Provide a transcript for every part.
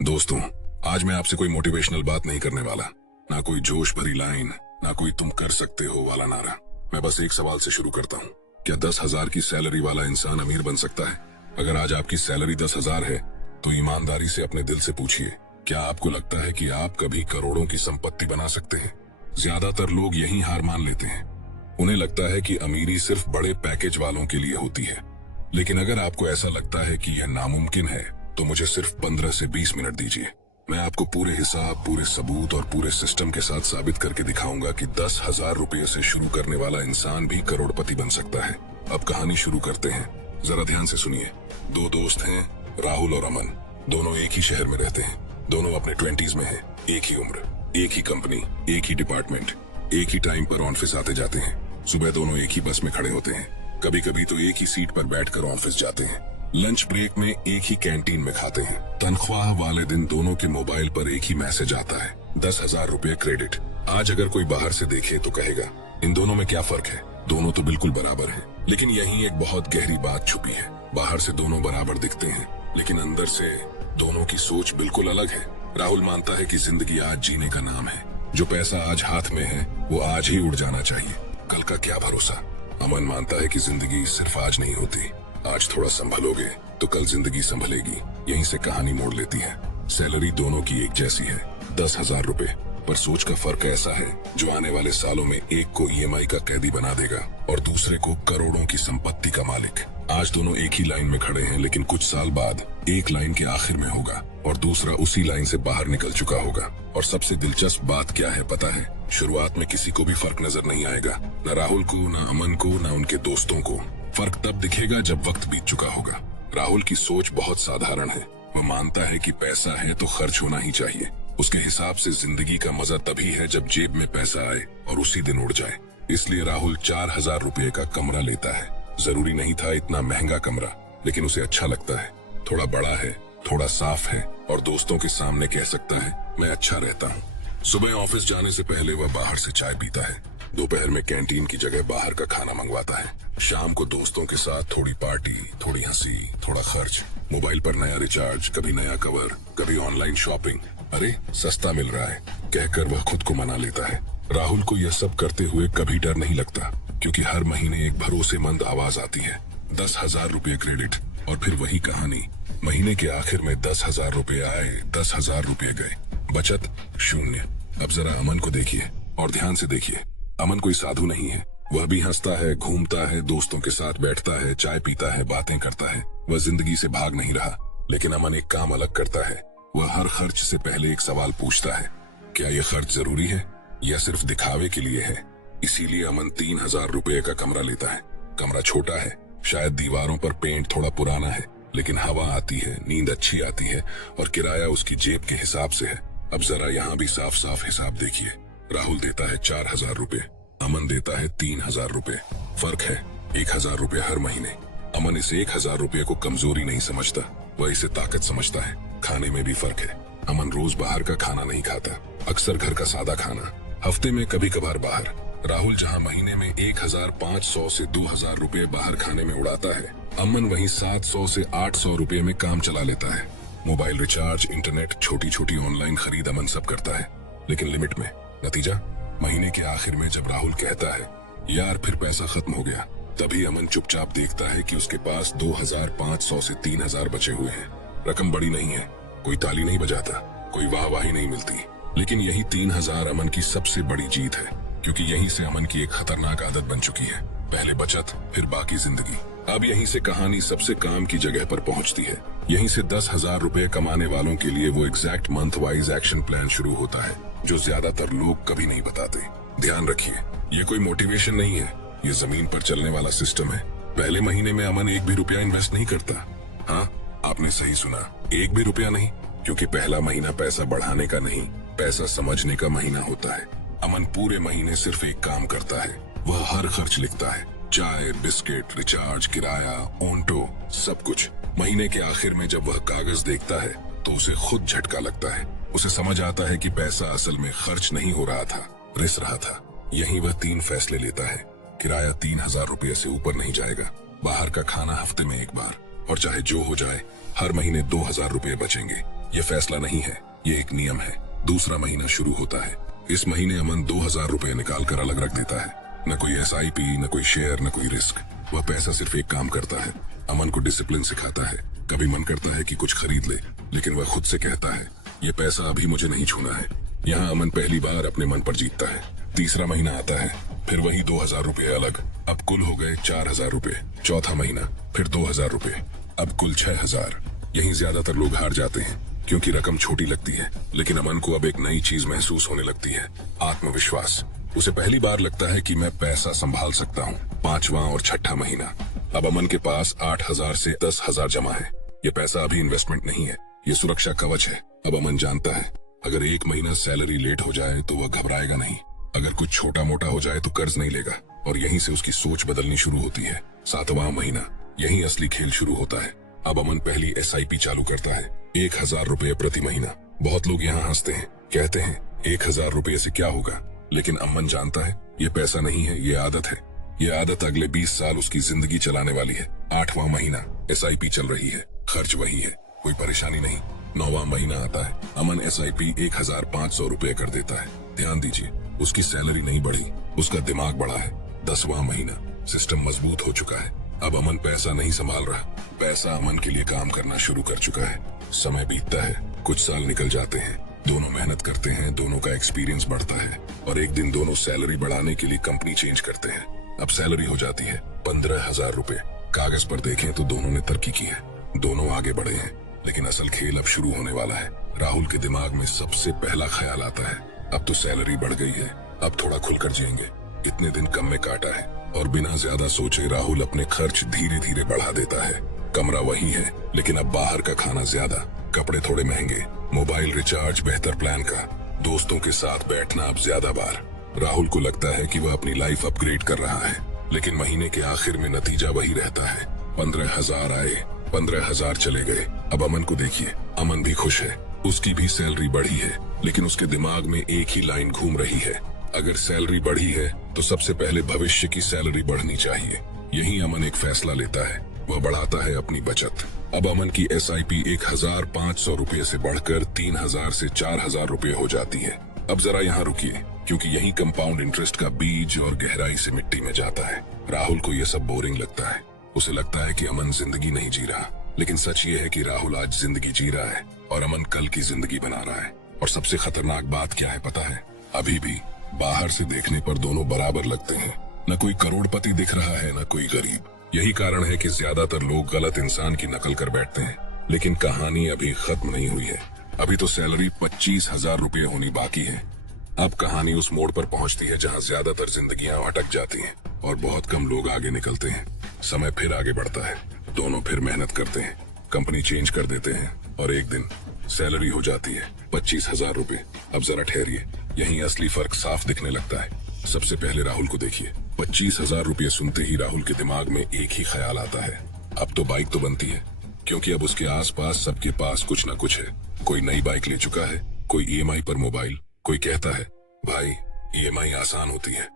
दोस्तों, आज मैं आपसे कोई मोटिवेशनल बात नहीं करने वाला, ना कोई जोश भरी लाइन, ना कोई तुम कर सकते हो वाला नारा। मैं बस एक सवाल से शुरू करता हूँ। क्या 10,000 की सैलरी वाला इंसान अमीर बन सकता है? अगर आज आपकी सैलरी 10,000 है तो ईमानदारी से अपने दिल से पूछिए, क्या आपको लगता है कि आप कभी करोड़ों की संपत्ति बना सकते हैं? ज्यादातर लोग यही हार मान लेते हैं। उन्हें लगता है कि अमीरी सिर्फ बड़े पैकेज वालों के लिए होती है। लेकिन अगर आपको ऐसा लगता है कि यह नामुमकिन है तो मुझे सिर्फ 15 से 20 मिनट दीजिए। मैं आपको पूरे हिसाब, पूरे सबूत और पूरे सिस्टम के साथ साबित करके दिखाऊंगा कि 10,000 रुपये से शुरू करने वाला इंसान भी करोड़पति बन सकता है। अब कहानी शुरू करते हैं। जरा ध्यान से सुनिए। दो दोस्त हैं, राहुल और अमन। दोनों एक ही शहर में रहते हैं। दोनों अपने 20s में हैं। एक ही उम्र, एक ही कंपनी, एक ही डिपार्टमेंट, एक ही टाइम पर ऑफिस आते जाते हैं। सुबह दोनों एक ही बस में खड़े होते हैं। कभी कभी तो एक ही सीट पर बैठकर ऑफिस जाते हैं। लंच ब्रेक में एक ही कैंटीन में खाते हैं। तनख्वाह वाले दिन दोनों के मोबाइल पर एक ही मैसेज आता है, 10,000 रुपये क्रेडिट। आज अगर कोई बाहर से देखे तो कहेगा, इन दोनों में क्या फर्क है? दोनों तो बिल्कुल बराबर हैं। लेकिन यहीं एक बहुत गहरी बात छुपी है। बाहर से दोनों बराबर दिखते हैं, लेकिन अंदर से दोनों की सोच बिल्कुल अलग है। राहुल मानता है कि जिंदगी आज जीने का नाम है। जो पैसा आज हाथ में है वो आज ही उड़ जाना चाहिए, कल का क्या भरोसा। अमन मानता है कि जिंदगी सिर्फ आज नहीं होती। आज थोड़ा संभलोगे तो कल जिंदगी संभलेगी। यहीं से कहानी मोड़ लेती है। सैलरी दोनों की एक जैसी है, 10,000 रुपए, पर सोच का फर्क ऐसा है जो आने वाले सालों में एक को EMI का कैदी बना देगा और दूसरे को करोड़ों की संपत्ति का मालिक। आज दोनों एक ही लाइन में खड़े हैं, लेकिन कुछ साल बाद एक लाइन के आखिर में होगा और दूसरा उसी लाइन से बाहर निकल चुका होगा। और सबसे दिलचस्प बात क्या है पता है? शुरुआत में किसी को भी फर्क नजर नहीं आएगा, न राहुल को, न अमन को, न उनके दोस्तों को। फर्क तब दिखेगा जब वक्त बीत चुका होगा। राहुल की सोच बहुत साधारण है। वह मानता है कि पैसा है तो खर्च होना ही चाहिए। उसके हिसाब से जिंदगी का मजा तभी है जब जेब में पैसा आए और उसी दिन उड़ जाए। इसलिए राहुल 4,000 रुपये का कमरा लेता है। जरूरी नहीं था इतना महंगा कमरा, लेकिन उसे अच्छा लगता है। थोड़ा बड़ा है, थोड़ा साफ है और दोस्तों के सामने कह सकता है, मैं अच्छा रहता हूँ। सुबह ऑफिस जाने से पहले वह बाहर से चाय पीता है। दोपहर में कैंटीन की जगह बाहर का खाना मंगवाता है। शाम को दोस्तों के साथ थोड़ी पार्टी, थोड़ी हंसी, थोड़ा खर्च। मोबाइल पर नया रिचार्ज, कभी नया कवर, कभी ऑनलाइन शॉपिंग। अरे सस्ता मिल रहा है कहकर वह खुद को मना लेता है। राहुल को यह सब करते हुए कभी डर नहीं लगता, क्योंकि हर महीने एक भरोसेमंद आवाज आती है, 10,000 रुपये क्रेडिट। और फिर वही कहानी। महीने के आखिर में 10,000 रुपये आए, 10,000 रुपये गए, बचत शून्य। अब जरा अमन को देखिए और ध्यान से देखिए। अमन कोई साधु नहीं है। वह भी हंसता है, घूमता है, दोस्तों के साथ बैठता है, चाय पीता है, बातें करता है। वह जिंदगी से भाग नहीं रहा। लेकिन अमन एक काम अलग करता है। वह हर खर्च से पहले एक सवाल पूछता है, क्या यह खर्च जरूरी है या सिर्फ दिखावे के लिए है? इसीलिए अमन 3,000 रुपये का कमरा लेता है। कमरा छोटा है, शायद दीवारों पर पेंट थोड़ा पुराना है, लेकिन हवा आती है, नींद अच्छी आती है और किराया उसकी जेब के हिसाब से है। अब जरा यहाँ भी साफ साफ हिसाब देखिए। राहुल देता है 4,000 रुपये, अमन देता है 3,000 रुपये। फर्क है 1,000 रुपये हर महीने। अमन इस 1,000 रुपये को कमजोरी नहीं समझता, वह इसे ताकत समझता है। खाने में भी फर्क है। अमन रोज बाहर का खाना नहीं खाता, अक्सर घर का सादा खाना, हफ्ते में कभी कभार बाहर। राहुल जहाँ महीने में 1,500 से 2,000 रुपये बाहर खाने में उड़ाता है, अमन वहीं 700 से 800 रुपये में काम चला लेता है। मोबाइल रिचार्ज, इंटरनेट, छोटी छोटी ऑनलाइन खरीद अमन सब करता है, लेकिन लिमिट में। नतीजा, महीने के आखिर में जब राहुल कहता है, यार फिर पैसा खत्म हो गया, तभी अमन चुपचाप देखता है कि उसके पास 2,500 से 3,000 बचे हुए हैं। रकम बड़ी नहीं है, कोई ताली नहीं बजाता, कोई वाहवाही नहीं मिलती, लेकिन यही 3,000 अमन की सबसे बड़ी जीत है, क्योंकि यहीं से अमन की एक खतरनाक आदत बन चुकी है। पहले बचत, फिर बाकी जिंदगी। अब यहीं से कहानी सबसे काम की जगह पर पहुंचती है। यहीं से 10,000 रुपये कमाने वालों के लिए वो exact month wise action plan शुरू होता है, जो ज्यादातर लोग कभी नहीं बताते। ध्यान रखिए, ये कोई मोटिवेशन नहीं है, ये जमीन पर चलने वाला सिस्टम है। पहले महीने में अमन एक भी रुपया इन्वेस्ट नहीं करता। हाँ, आपने सही सुना, एक भी रुपया नहीं, क्योंकि पहला महीना पैसा बढ़ाने का नहीं, पैसा समझने का महीना होता है। अमन पूरे महीने सिर्फ एक काम करता है, वह हर खर्च लिखता है। चाय, बिस्किट, रिचार्ज, किराया, ऑन्टो, सब कुछ। महीने के आखिर में जब वह कागज देखता है तो उसे खुद झटका लगता है। उसे समझ आता है कि पैसा असल में खर्च नहीं हो रहा था, रिस रहा था। यहीं वह 3 फैसले लेता है। किराया 3,000 रुपये से ऊपर नहीं जाएगा, बाहर का खाना हफ्ते में एक बार, और चाहे जो हो जाए हर महीने 2000 रुपए बचेंगे। ये फैसला नहीं है, ये एक नियम है। दूसरा महीना शुरू होता है। इस महीने अमन 2000 रुपए निकाल कर अलग रख देता है। न कोई SIP, न कोई शेयर, न कोई रिस्क। वह पैसा सिर्फ एक काम करता है, अमन को डिसिप्लिन सिखाता है। कभी मन करता है कि कुछ खरीद ले, लेकिन वह खुद से कहता है ये पैसा अभी मुझे नहीं छूना है। यहाँ अमन पहली बार अपने मन पर जीतता है। तीसरा महीना आता है, फिर वही 2000 रुपए अलग। अब कुल हो गए 4000 रुपए। चौथा महीना, फिर 2000 रुपए, अब कुल 6000। यहीं ज्यादातर लोग हार जाते हैं क्योंकि रकम छोटी लगती है। लेकिन अमन को अब एक नई चीज महसूस होने लगती है, आत्मविश्वास। उसे पहली बार लगता है कि मैं पैसा संभाल सकता हूँ। पांचवा और छठा महीना, अब अमन के पास 8000 से 10,000 जमा है। ये पैसा अभी इन्वेस्टमेंट नहीं है, ये सुरक्षा कवच है। अब अमन जानता है अगर एक महीना सैलरी लेट हो जाए तो वह घबराएगा नहीं। अगर कुछ छोटा मोटा हो जाए तो कर्ज नहीं लेगा। और यहीं से उसकी सोच बदलनी शुरू होती है। सातवां महीना, यहीं असली खेल शुरू होता है। अब अमन पहली SIP चालू करता है, 1000 रुपए प्रति महीना। बहुत लोग यहाँ हंसते हैं, कहते हैं 1000 रुपए से क्या होगा, लेकिन अमन जानता है ये पैसा नहीं है, ये आदत है। ये आदत अगले 20 साल उसकी जिंदगी चलाने वाली है। 8वां महीना, SIP चल रही है, खर्च वही है, कोई परेशानी नहीं। 9वां महीना आता है, अमन SIP 1500 रुपए कर देता है। ध्यान दीजिए, उसकी सैलरी नहीं बढ़ी, उसका दिमाग बढ़ा है। 10वां महीना, सिस्टम मजबूत हो चुका है। अब अमन पैसा नहीं संभाल रहा, पैसा अमन के लिए काम करना शुरू कर चुका है। समय बीतता है, कुछ साल निकल जाते हैं। दोनों मेहनत करते हैं, दोनों का एक्सपीरियंस बढ़ता है और एक दिन दोनों सैलरी बढ़ाने के लिए कंपनी चेंज करते हैं। अब सैलरी हो जाती है 15,000 रुपए। कागज पर देखें तो दोनों ने तरक्की की है, दोनों आगे बढ़े हैं। लेकिन असल खेल अब शुरू होने वाला है। राहुल के दिमाग में सबसे पहला ख्याल आता है, अब तो सैलरी बढ़ गई है, अब थोड़ा खुलकर जिएंगे। इतने दिन कम में काटा है और बिना ज्यादा सोचे राहुल अपने खर्च धीरे धीरे बढ़ा देता है। कमरा वही है, लेकिन अब बाहर का खाना ज्यादा, कपड़े थोड़े महंगे, मोबाइल रिचार्ज बेहतर प्लान का, दोस्तों के साथ बैठना अब ज्यादा बार। राहुल को लगता है कि वह अपनी लाइफ अपग्रेड कर रहा है, लेकिन महीने के आखिर में नतीजा वही रहता है। 15,000 आए, 15,000 चले गए। अब अमन को देखिए, अमन भी खुश है, उसकी भी सैलरी बढ़ी है, लेकिन उसके दिमाग में एक ही लाइन घूम रही है, अगर सैलरी बढ़ी है तो सबसे पहले भविष्य की सैलरी बढ़नी चाहिए। यही अमन एक फैसला लेता है, वह बढ़ाता है अपनी बचत। अब अमन की SIP 1500 रुपए से बढ़कर 3000 से 4000 रुपए हो जाती है। अब जरा यहाँ रुकिए, क्योंकि यही कंपाउंड इंटरेस्ट का बीज और गहराई से मिट्टी में जाता है। राहुल को यह सब बोरिंग लगता है, उसे लगता है कि अमन जिंदगी नहीं जी रहा, लेकिन सच ये है कि राहुल आज जिंदगी जी रहा है और अमन कल की जिंदगी बना रहा है। और सबसे खतरनाक बात क्या है पता है? अभी भी बाहर से देखने पर दोनों बराबर लगते हैं। न कोई करोड़पति दिख रहा है, न कोई गरीब। यही कारण है कि ज्यादातर लोग गलत इंसान की नकल कर बैठते हैं। लेकिन कहानी अभी खत्म नहीं हुई है। अभी तो सैलरी 25,000 रुपए होनी बाकी है। अब कहानी उस मोड़ पर पहुंचती है जहां ज्यादातर जिंदगियां अटक जाती हैं और बहुत कम लोग आगे निकलते हैं। समय फिर आगे बढ़ता है, दोनों फिर मेहनत करते हैं, कंपनी चेंज कर देते हैं और एक दिन सैलरी हो जाती है 25,000 रुपए। अब जरा ठहरिए, यहीं असली फर्क साफ दिखने लगता है। सबसे पहले राहुल को देखिए। 25,000 रुपए सुनते ही राहुल के दिमाग में एक ही ख्याल आता है, अब तो बाइक तो बनती है, क्योंकि अब उसके आसपास सबके पास कुछ न कुछ है। कोई नई बाइक ले चुका है, कोई EMI पर मोबाइल, कोई कहता है भाई EMI आसान होती है।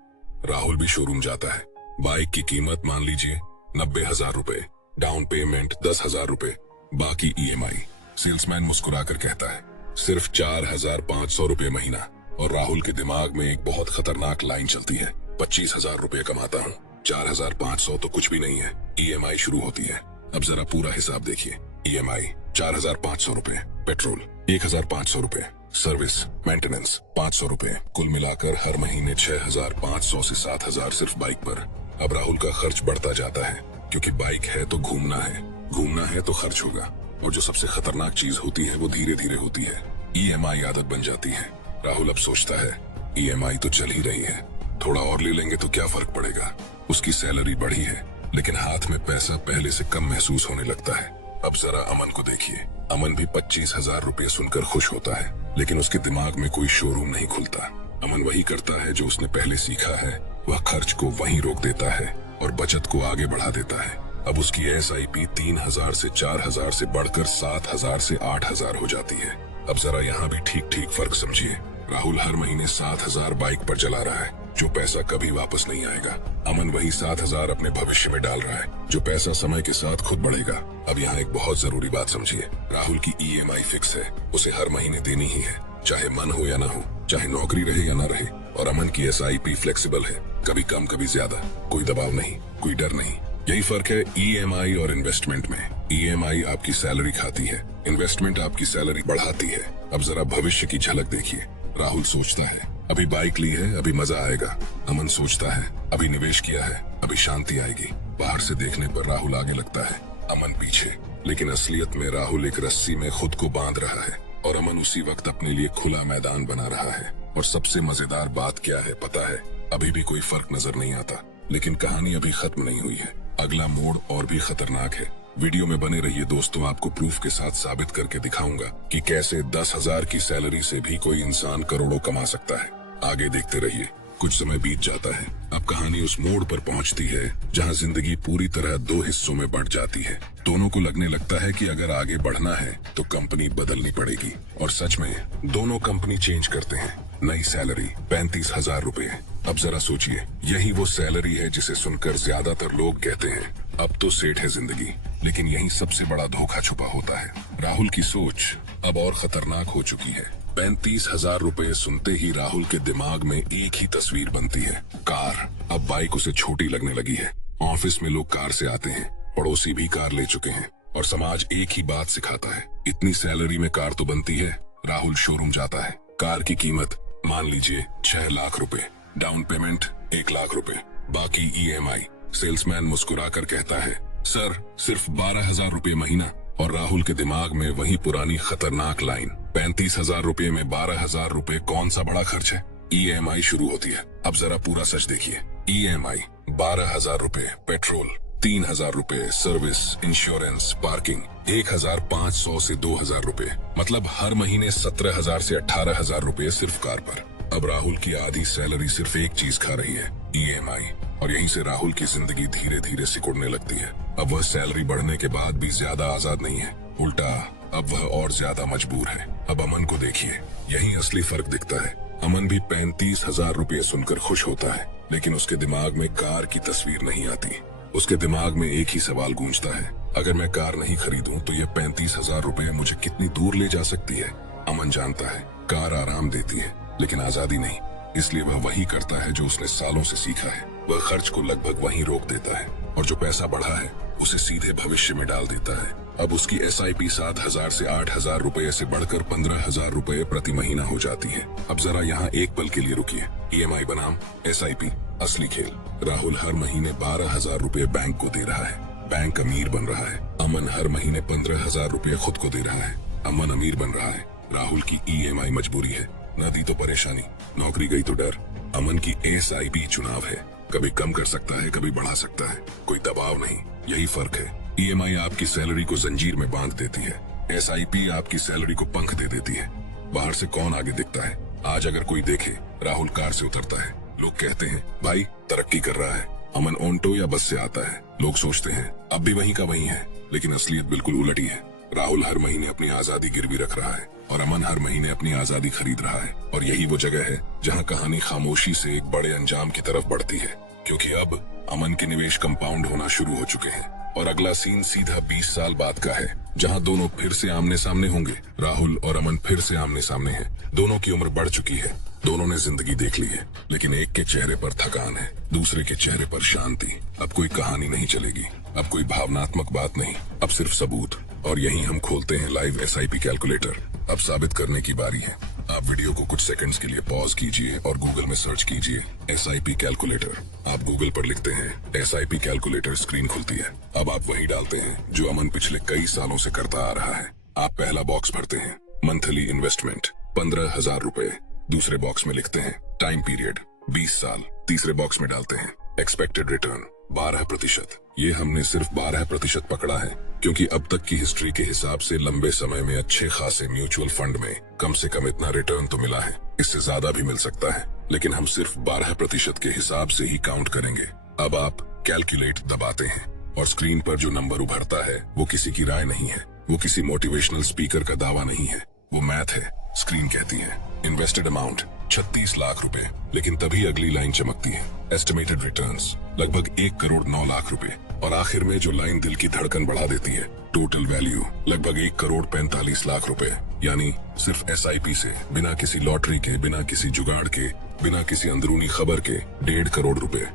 राहुल भी शोरूम जाता है। बाइक की कीमत मान लीजिए 90,000 रुपए, डाउन पेमेंट 10,000 रुपए, बाकी EMI। सेल्समैन मुस्कुराकर कहता है सिर्फ 4,500 रुपए महीना। और राहुल के दिमाग में एक बहुत खतरनाक लाइन चलती है, 25,000 रुपए कमाता हूँ, 4,500 तो कुछ भी नहीं है। EMI शुरू होती है। अब जरा पूरा हिसाब देखिए। EMI 4,500 रुपए, पेट्रोल 1,500 रुपए, सर्विस मेंटेनेंस 500 रुपए, कुल मिलाकर हर महीने 6,500 से 7,000 सिर्फ बाइक पर। अब राहुल का खर्च बढ़ता जाता है, क्योंकि बाइक है तो घूमना है, घूमना है तो खर्च होगा। और जो सबसे खतरनाक चीज होती है वो धीरे धीरे होती है, EMI आदत बन जाती है। राहुल अब सोचता है EMI तो चल ही रही है, थोड़ा और ले लेंगे तो क्या फर्क पड़ेगा। उसकी सैलरी बढ़ी है, लेकिन हाथ में पैसा पहले से कम महसूस होने लगता है। अब जरा अमन को देखिए। अमन भी 25,000 रुपए सुनकर खुश होता है, लेकिन उसके दिमाग में कोई शोरूम नहीं खुलता। अमन वही करता है जो उसने पहले सीखा है, वह खर्च को वहीं रोक देता है और बचत को आगे बढ़ा देता है। अब उसकी SIP 3,000 से 4,000 से बढ़कर 7,000 से 8,000 हो जाती है। अब जरा यहाँ भी ठीक ठीक फर्क समझिए। राहुल हर महीने 7,000 बाइक पर जला रहा है, जो पैसा कभी वापस नहीं आएगा। अमन वही 7,000 अपने भविष्य में डाल रहा है, जो पैसा समय के साथ खुद बढ़ेगा। अब यहाँ एक बहुत जरूरी बात समझिए, राहुल की EMI फिक्स है, उसे हर महीने देनी ही है, चाहे मन हो या ना हो, चाहे नौकरी रहे या ना रहे। और अमन की SIP फ्लेक्सिबल है, कभी कम कभी ज्यादा, कोई दबाव नहीं, कोई डर नहीं। यही फर्क है EMI और इन्वेस्टमेंट में। EMI आपकी सैलरी खाती है, इन्वेस्टमेंट आपकी सैलरी बढ़ाती है। अब जरा भविष्य की झलक देखिए। राहुल सोचता है अभी बाइक ली है, अभी मजा आएगा। अमन सोचता है अभी निवेश किया है, अभी शांति आएगी। बाहर से देखने पर राहुल आगे लगता है, अमन पीछे, लेकिन असलियत में राहुल एक रस्सी में खुद को बांध रहा है और अमन उसी वक्त अपने लिए खुला मैदान बना रहा है। और सबसे मजेदार बात क्या है पता है? अभी भी कोई फर्क नजर नहीं आता, लेकिन कहानी अभी खत्म नहीं हुई है। अगला मोड़ और भी खतरनाक है। वीडियो में बने रहिए दोस्तों, आपको प्रूफ के साथ साबित करके दिखाऊंगा कि कैसे 10,000 की सैलरी से भी कोई इंसान करोड़ों कमा सकता है। आगे देखते रहिए। कुछ समय बीत जाता है। अब कहानी उस मोड़ पर पहुंचती है जहां जिंदगी पूरी तरह 2 हिस्सों में बढ़ जाती है। दोनों को लगने लगता है कि अगर आगे बढ़ना है तो कंपनी बदलनी पड़ेगी। और सच में दोनों कंपनी चेंज करते हैं। नई सैलरी 35,000 रुपए। अब जरा सोचिए, यही वो सैलरी है जिसे सुनकर ज्यादातर लोग कहते हैं अब तो सेठ है जिंदगी। लेकिन यही सबसे बड़ा धोखा छुपा होता है। राहुल की सोच अब और खतरनाक हो चुकी है। 35,000 रुपए सुनते ही राहुल के दिमाग में एक ही तस्वीर बनती है, कार। अब बाइक उसे छोटी लगने लगी है। ऑफिस में लोग कार से आते हैं, पड़ोसी भी कार ले चुके हैं, और समाज एक ही बात सिखाता है, इतनी सैलरी में कार तो बनती है। राहुल शोरूम जाता है। कार की कीमत मान लीजिए 6 लाख रुपए, डाउन पेमेंट 1 लाख रुपए, बाकी EMI। सेल्समैन मुस्कुराकर कहता है, सर सिर्फ 12,000 रुपए महीना। और राहुल के दिमाग में वही पुरानी खतरनाक लाइन, 35,000 रुपए में 12,000 रुपए कौन सा बड़ा खर्च है। EMI शुरू होती है। अब जरा पूरा सच देखिए। EMI 12,000 रुपए, पेट्रोल 3,000 रुपए, सर्विस, इंश्योरेंस, पार्किंग 1,500 से 2,000 रुपए, मतलब हर महीने 17,000 से 18,000 रुपए सिर्फ कार पर। अब राहुल की आधी सैलरी सिर्फ एक चीज खा रही है, EMI। और यहीं से राहुल की जिंदगी धीरे धीरे सिकुड़ने लगती है। अब वह सैलरी बढ़ने के बाद भी ज्यादा आजाद नहीं है, उल्टा अब वह और ज्यादा मजबूर है। अब अमन को देखिए, यही असली फर्क दिखता है। अमन भी 35,000 रुपए सुनकर खुश होता है, लेकिन उसके दिमाग में कार की तस्वीर नहीं आती। उसके दिमाग में एक ही सवाल गूंजता है, अगर मैं कार नहीं खरीदूं तो ये 35,000 रुपए मुझे कितनी दूर ले जा सकती है। अमन जानता है कार आराम देती है, लेकिन आजादी नहीं। इसलिए वह वही करता है जो उसने सालों से सीखा है। वह खर्च को लगभग वहीं रोक देता है, और जो पैसा बढ़ा है उसे सीधे भविष्य में डाल देता है। अब उसकी SIP 7,000 से 8,000 रुपए से बढ़कर 15,000 रुपए प्रति महीना हो जाती है। अब जरा यहाँ एक पल के लिए रुकिए। EMI बनाम SIP, असली खेल। राहुल हर महीने 12,000 रुपए बैंक को दे रहा है, बैंक अमीर बन रहा है। अमन हर महीने 15,000 रुपए खुद को दे रहा है, अमन अमीर बन रहा है। राहुल की EMI मजबूरी है, न दी तो परेशानी, नौकरी गई तो डर। अमन की SIP चुनाव है, कभी कम कर सकता है, कभी बढ़ा सकता है, कोई दबाव नहीं। यही फर्क है। EMI आपकी सैलरी को जंजीर में बांध देती है, SIP आपकी सैलरी को पंख दे देती है। बाहर से कौन आगे दिखता है? आज अगर कोई देखे राहुल कार से उतरता है, लोग कहते हैं भाई तरक्की कर रहा है। अमन ऑटो या बस से आता है, लोग सोचते हैं अब भी वहीं का वहीं है, लेकिन असलियत बिल्कुल उलट ही है। राहुल हर महीने अपनी आजादी गिरवी रख रहा है, और अमन हर महीने अपनी आजादी खरीद रहा है। और यही वो जगह है जहां कहानी खामोशी से एक बड़े अंजाम की तरफ बढ़ती है, क्योंकि अब अमन के निवेश कंपाउंड होना शुरू हो चुके हैं। और अगला सीन सीधा 20 साल बाद का है, जहां दोनों फिर से आमने सामने होंगे। राहुल और अमन फिर से आमने सामने हैं। दोनों की उम्र बढ़ चुकी है, दोनों ने जिंदगी देख ली है, लेकिन एक के चेहरे पर थकान है, दूसरे के चेहरे पर शांति। अब कोई कहानी नहीं चलेगी, अब कोई भावनात्मक बात नहीं, अब सिर्फ सबूत। और यहीं हम खोलते हैं लाइव SIP कैलकुलेटर। अब साबित करने की बारी है। आप वीडियो को कुछ सेकंड्स के लिए पॉज कीजिए और गूगल में सर्च कीजिए SIP कैलकुलेटर। आप गूगल पर लिखते हैं SIP कैलकुलेटर, स्क्रीन खुलती है। अब आप वही डालते हैं जो अमन पिछले कई सालों से करता आ रहा है। आप पहला बॉक्स भरते हैं, मंथली इन्वेस्टमेंट 15,000 रुपए। दूसरे बॉक्स में लिखते हैं टाइम पीरियड 20 साल। तीसरे बॉक्स में डालते हैं एक्सपेक्टेड रिटर्न 12%। ये हमने सिर्फ 12% पकड़ा है, क्योंकि अब तक की हिस्ट्री के हिसाब से लंबे समय में अच्छे खासे म्यूचुअल फंड में कम से कम इतना रिटर्न तो मिला है। इससे ज्यादा भी मिल सकता है, लेकिन हम सिर्फ 12% के हिसाब से ही काउंट करेंगे। अब आप कैलकुलेट दबाते हैं और स्क्रीन पर जो नंबर उभरता है वो किसी की राय नहीं है, वो किसी मोटिवेशनल स्पीकर का दावा नहीं है, वो मैथ है। स्क्रीन कहती है इन्वेस्टेड अमाउंट 36 लाख रुपए। लेकिन तभी अगली लाइन चमकती है, एस्टिमेटेड रिटर्न्स लगभग 1 करोड़ 9 लाख रुपए। और आखिर में जो लाइन दिल की धड़कन बढ़ा देती है, टोटल वैल्यू लगभग 1 करोड़ 45 लाख रुपए। यानी सिर्फ SIP से, बिना किसी लॉटरी के, बिना किसी जुगाड़ के, बिना किसी अंदरूनी खबर के 1.5 करोड़ रुपए।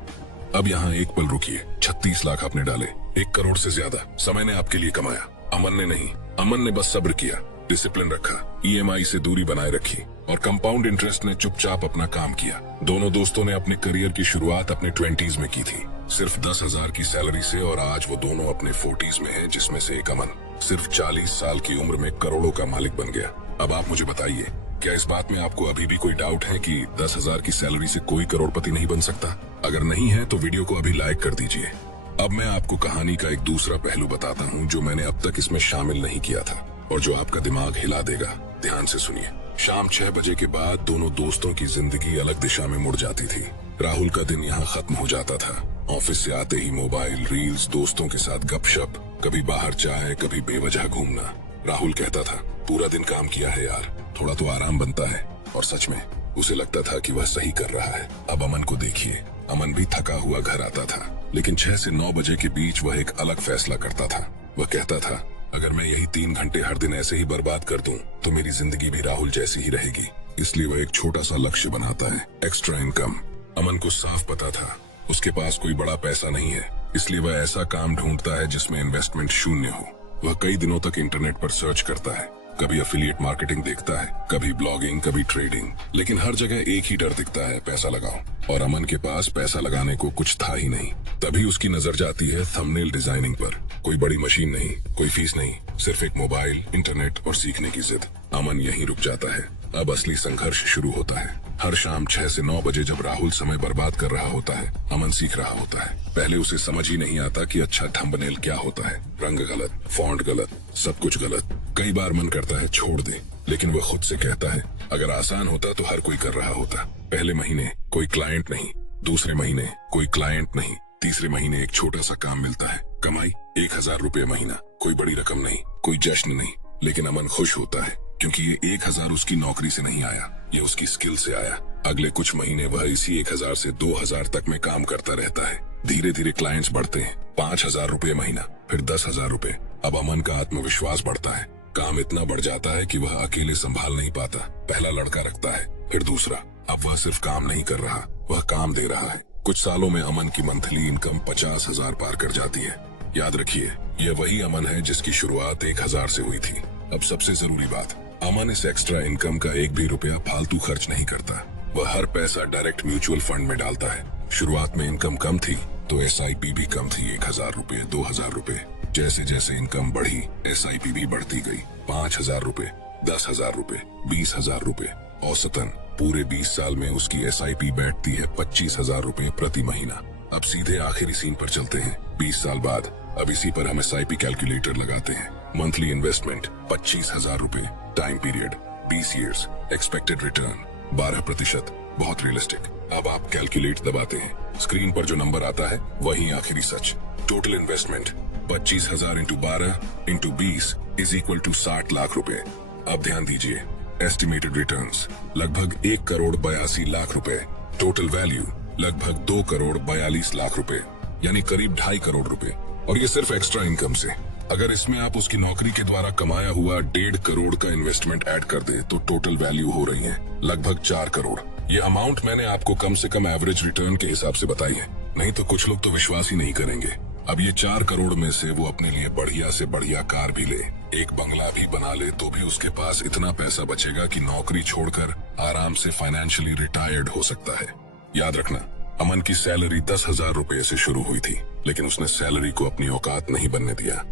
अब यहाँ एक पल रुकिए, 36 लाख आपने डाले, 1 करोड़ से ज्यादा समय ने आपके लिए कमाया। अमन ने नहीं, अमन ने बस सब्र किया, डिसिप्लिन रखा, EMI से दूरी बनाए रखी और कंपाउंड इंटरेस्ट ने चुपचाप अपना काम किया। दोनों दोस्तों ने अपने करियर की शुरुआत अपने 20s में की थी, सिर्फ 10,000 की सैलरी से, और आज वो दोनों अपने 40s में हैं, जिसमें से एक अमन सिर्फ 40 साल की उम्र में करोड़ों का मालिक बन गया। अब आप मुझे बताइए, क्या इस बात में आपको अभी भी कोई डाउट है कि 10,000 की सैलरी से कोई करोड़पति नहीं बन सकता? अगर नहीं है तो वीडियो को अभी लाइक कर दीजिए। अब मैं आपको कहानी का एक दूसरा पहलू बताता हूँ जो मैंने अब तक इसमें शामिल नहीं किया था और जो आपका दिमाग हिला देगा। ध्यान से सुनिए। शाम 6 बजे के बाद दोनों दोस्तों की जिंदगी अलग दिशा में मुड़ जाती थी। राहुल का दिन यहाँ खत्म हो जाता था। ऑफिस से आते ही मोबाइल, रील्स, दोस्तों के साथ गपशप, कभी बाहर चाय, कभी बेवजह घूमना। राहुल कहता था, पूरा दिन काम किया है यार, थोड़ा तो आराम बनता है। और सच में उसे लगता था कि वह सही कर रहा है। अब अमन को देखिए, अमन भी थका हुआ घर आता था, लेकिन 6 से 9 बजे के बीच वह एक अलग फैसला करता था। वह कहता था, अगर मैं यही 3 घंटे हर दिन ऐसे ही बर्बाद कर दूं, तो मेरी जिंदगी भी राहुल जैसी ही रहेगी। इसलिए वह एक छोटा सा लक्ष्य बनाता है, एक्स्ट्रा इनकम। अमन को साफ पता था उसके पास कोई बड़ा पैसा नहीं है, इसलिए वह ऐसा काम ढूंढता है जिसमें इन्वेस्टमेंट शून्य हो। वह कई दिनों तक इंटरनेट पर सर्च करता है, कभी एफिलिएट मार्केटिंग देखता है, कभी ब्लॉगिंग, कभी ट्रेडिंग, लेकिन हर जगह एक ही डर दिखता है, पैसा लगाओ। और अमन के पास पैसा लगाने को कुछ था ही नहीं। तभी उसकी नजर जाती है थंबनेल डिजाइनिंग पर। कोई बड़ी मशीन नहीं, कोई फीस नहीं, सिर्फ एक मोबाइल, इंटरनेट और सीखने की जिद। अमन यहीं रुक जाता है। अब असली संघर्ष शुरू होता है। हर शाम 6 से 9 बजे जब राहुल समय बर्बाद कर रहा होता है, अमन सीख रहा होता है। पहले उसे समझ ही नहीं आता कि अच्छा थंबनेल क्या होता है। रंग गलत, फॉन्ट गलत, सब कुछ गलत। कई बार मन करता है छोड़ दे, लेकिन वह खुद से कहता है, अगर आसान होता तो हर कोई कर रहा होता। पहले महीने कोई क्लाइंट नहीं, दूसरे महीने कोई क्लाइंट नहीं, तीसरे महीने एक छोटा सा काम मिलता है। कमाई 1,000 रुपए महीना, कोई बड़ी रकम नहीं, कोई जश्न नहीं, लेकिन अमन खुश होता है क्योंकि ये 1,000 उसकी नौकरी से नहीं आया, ये उसकी स्किल से आया। अगले कुछ महीने वह इसी 1,000 से 2,000 तक में काम करता रहता है। धीरे धीरे क्लाइंट्स बढ़ते हैं, 5,000 रुपए महीना, फिर 10,000 रुपए। अब अमन का आत्मविश्वास बढ़ता है। काम इतना बढ़ जाता है कि वह अकेले संभाल नहीं पाता। पहला लड़का रखता है, फिर दूसरा। अब वह सिर्फ काम नहीं कर रहा, वह काम दे रहा है। कुछ सालों में अमन की मंथली इनकम 50,000 पार कर जाती है। याद रखिए, यह वही अमन है जिसकी शुरुआत 1,000 से हुई थी। अब सबसे जरूरी बात, अमन इस एक्स्ट्रा इनकम का एक भी रुपया फालतू खर्च नहीं करता। वह हर पैसा डायरेक्ट म्यूचुअल फंड में डालता है। शुरुआत में इनकम कम थी तो SIP भी कम थी, 1,000 रुपए, 2,000 रुपए। जैसे जैसे इनकम बढ़ी, SIP भी बढ़ती गई। 5,000 रुपए, 10,000 रुपए, 20,000 रुपए। औसतन पूरे 20 साल में उसकी SIP बैठती है 25,000 रुपए प्रति महीना। अब सीधे आखिरी सीन पर चलते हैं, 20 साल बाद। अब इसी पर हम SIP कैलकुलेटर लगाते हैं। मंथली इन्वेस्टमेंट 25,000 रुपए, time period 20 years, expected return 12%, बहुत रियलिस्टिक। अब आप कैलकुलेट दबाते हैं, स्क्रीन पर जो नंबर आता है वही आखिरी सच। Total investment 25,000 into 12 into 20 is equal to 60 lakh रुपए। अब ध्यान दीजिए, एस्टिमेटेड रिटर्न्स लगभग 1 करोड़ 82 लाख रुपए। टोटल वैल्यू लगभग 2 करोड़ 42 लाख रुपए, यानी करीब 2.5 करोड़ रुपए। और ये सिर्फ एक्स्ट्रा इनकम से। अगर इसमें आप उसकी नौकरी के द्वारा कमाया हुआ 1.5 करोड़ का इन्वेस्टमेंट ऐड कर दे तो टोटल वैल्यू हो रही है लगभग 4 करोड़। ये अमाउंट मैंने आपको कम से कम एवरेज रिटर्न के हिसाब से बताई है, नहीं तो कुछ लोग तो विश्वास ही नहीं करेंगे। अब ये 4 करोड़ में से वो अपने लिए बढ़िया से बढ़िया कार भी ले, एक बंगला भी बना ले, तो भी उसके पास इतना पैसा बचेगा कि नौकरी छोड़कर आराम से फाइनेंशियली रिटायर्ड हो सकता है। याद रखना, अमन की सैलरी 10,000 रुपए से शुरू हुई थी, लेकिन उसने सैलरी को अपनी औकात नहीं बनने दिया।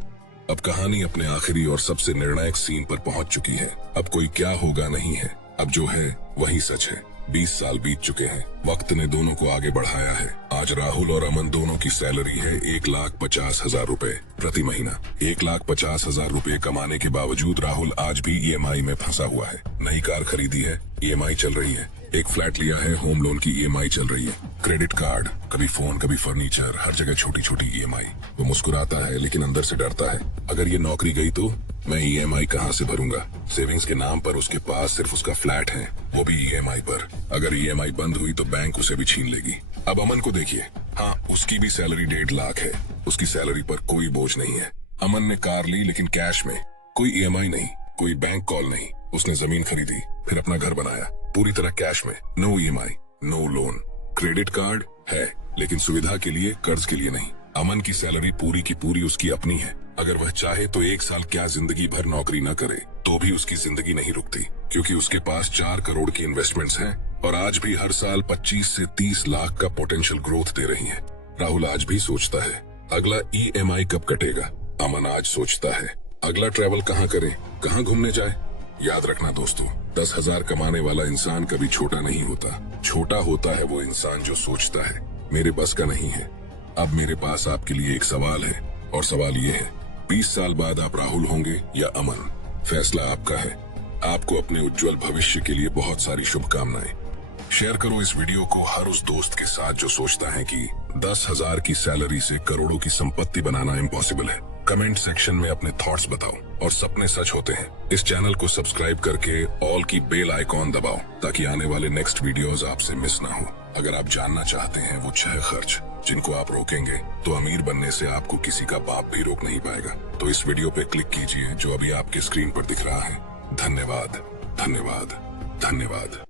अब कहानी अपने आखिरी और सबसे निर्णायक सीन पर पहुंच चुकी है। अब कोई क्या होगा नहीं है, अब जो है वही सच है। 20 साल बीत चुके हैं, वक्त ने दोनों को आगे बढ़ाया है। आज राहुल और अमन दोनों की सैलरी है 1,50,000 रुपए प्रति महीना। 1,50,000 रुपए कमाने के बावजूद राहुल आज भी EMI में फंसा हुआ है। नई कार खरीदी है, EMI चल रही है। एक फ्लैट लिया है, होम लोन की EMI चल रही है। क्रेडिट कार्ड, कभी फोन, कभी फर्नीचर, हर जगह छोटी छोटी EMI। वो मुस्कुराता है लेकिन अंदर से डरता है, अगर ये नौकरी गई तो मैं ईएमआई कहाँ से भरूंगा? सेविंग्स के नाम पर उसके पास सिर्फ उसका फ्लैट है, वो भी ईएमआई पर। अगर ईएमआई बंद हुई तो बैंक उसे भी छीन लेगी। अब अमन को देखिए, हाँ उसकी भी सैलरी 1.5 लाख है, उसकी सैलरी पर कोई बोझ नहीं है। अमन ने कार ली लेकिन कैश में, कोई ईएमआई नहीं, कोई बैंक कॉल नहीं। उसने जमीन खरीदी, फिर अपना घर बनाया, पूरी तरह कैश में, no EMI, no loan. Credit card है लेकिन सुविधा के लिए, कर्ज के लिए नहीं। अमन की सैलरी पूरी की पूरी उसकी अपनी है। अगर वह चाहे तो 1 साल क्या जिंदगी भर नौकरी न करे तो भी उसकी जिंदगी नहीं रुकती, क्योंकि उसके पास 4 करोड़ की इन्वेस्टमेंट्स हैं और आज भी हर साल 25 से 30 लाख का पोटेंशियल ग्रोथ दे रही हैं। राहुल आज भी सोचता है अगला ईएमआई कब कटेगा। अमन आज सोचता है अगला ट्रैवल कहाँ करे, कहाँ घूमने जाए। याद रखना दोस्तों, 10,000 कमाने वाला इंसान कभी छोटा नहीं होता। छोटा होता है वो इंसान जो सोचता है मेरे बस का नहीं है। अब मेरे पास आपके लिए एक सवाल है, और सवाल ये है, 20 साल बाद आप राहुल होंगे या अमन? फैसला आपका है। आपको अपने उज्जवल भविष्य के लिए बहुत सारी शुभकामनाएं। शेयर करो इस वीडियो को हर उस दोस्त के साथ जो सोचता है कि 10,000 की सैलरी से करोड़ों की संपत्ति बनाना इम्पॉसिबल है। कमेंट सेक्शन में अपने थॉट्स बताओ, और सपने सच होते हैं। इस चैनल को सब्सक्राइब करके ऑल की बेल आइकॉन दबाओ ताकि आने वाले नेक्स्ट वीडियोस आपसे मिस ना हो। अगर आप जानना चाहते हैं वो 6 खर्च जिनको आप रोकेंगे तो अमीर बनने से आपको किसी का बाप भी रोक नहीं पाएगा, तो इस वीडियो पे क्लिक कीजिए जो अभी आपके स्क्रीन पर दिख रहा है। धन्यवाद, धन्यवाद, धन्यवाद।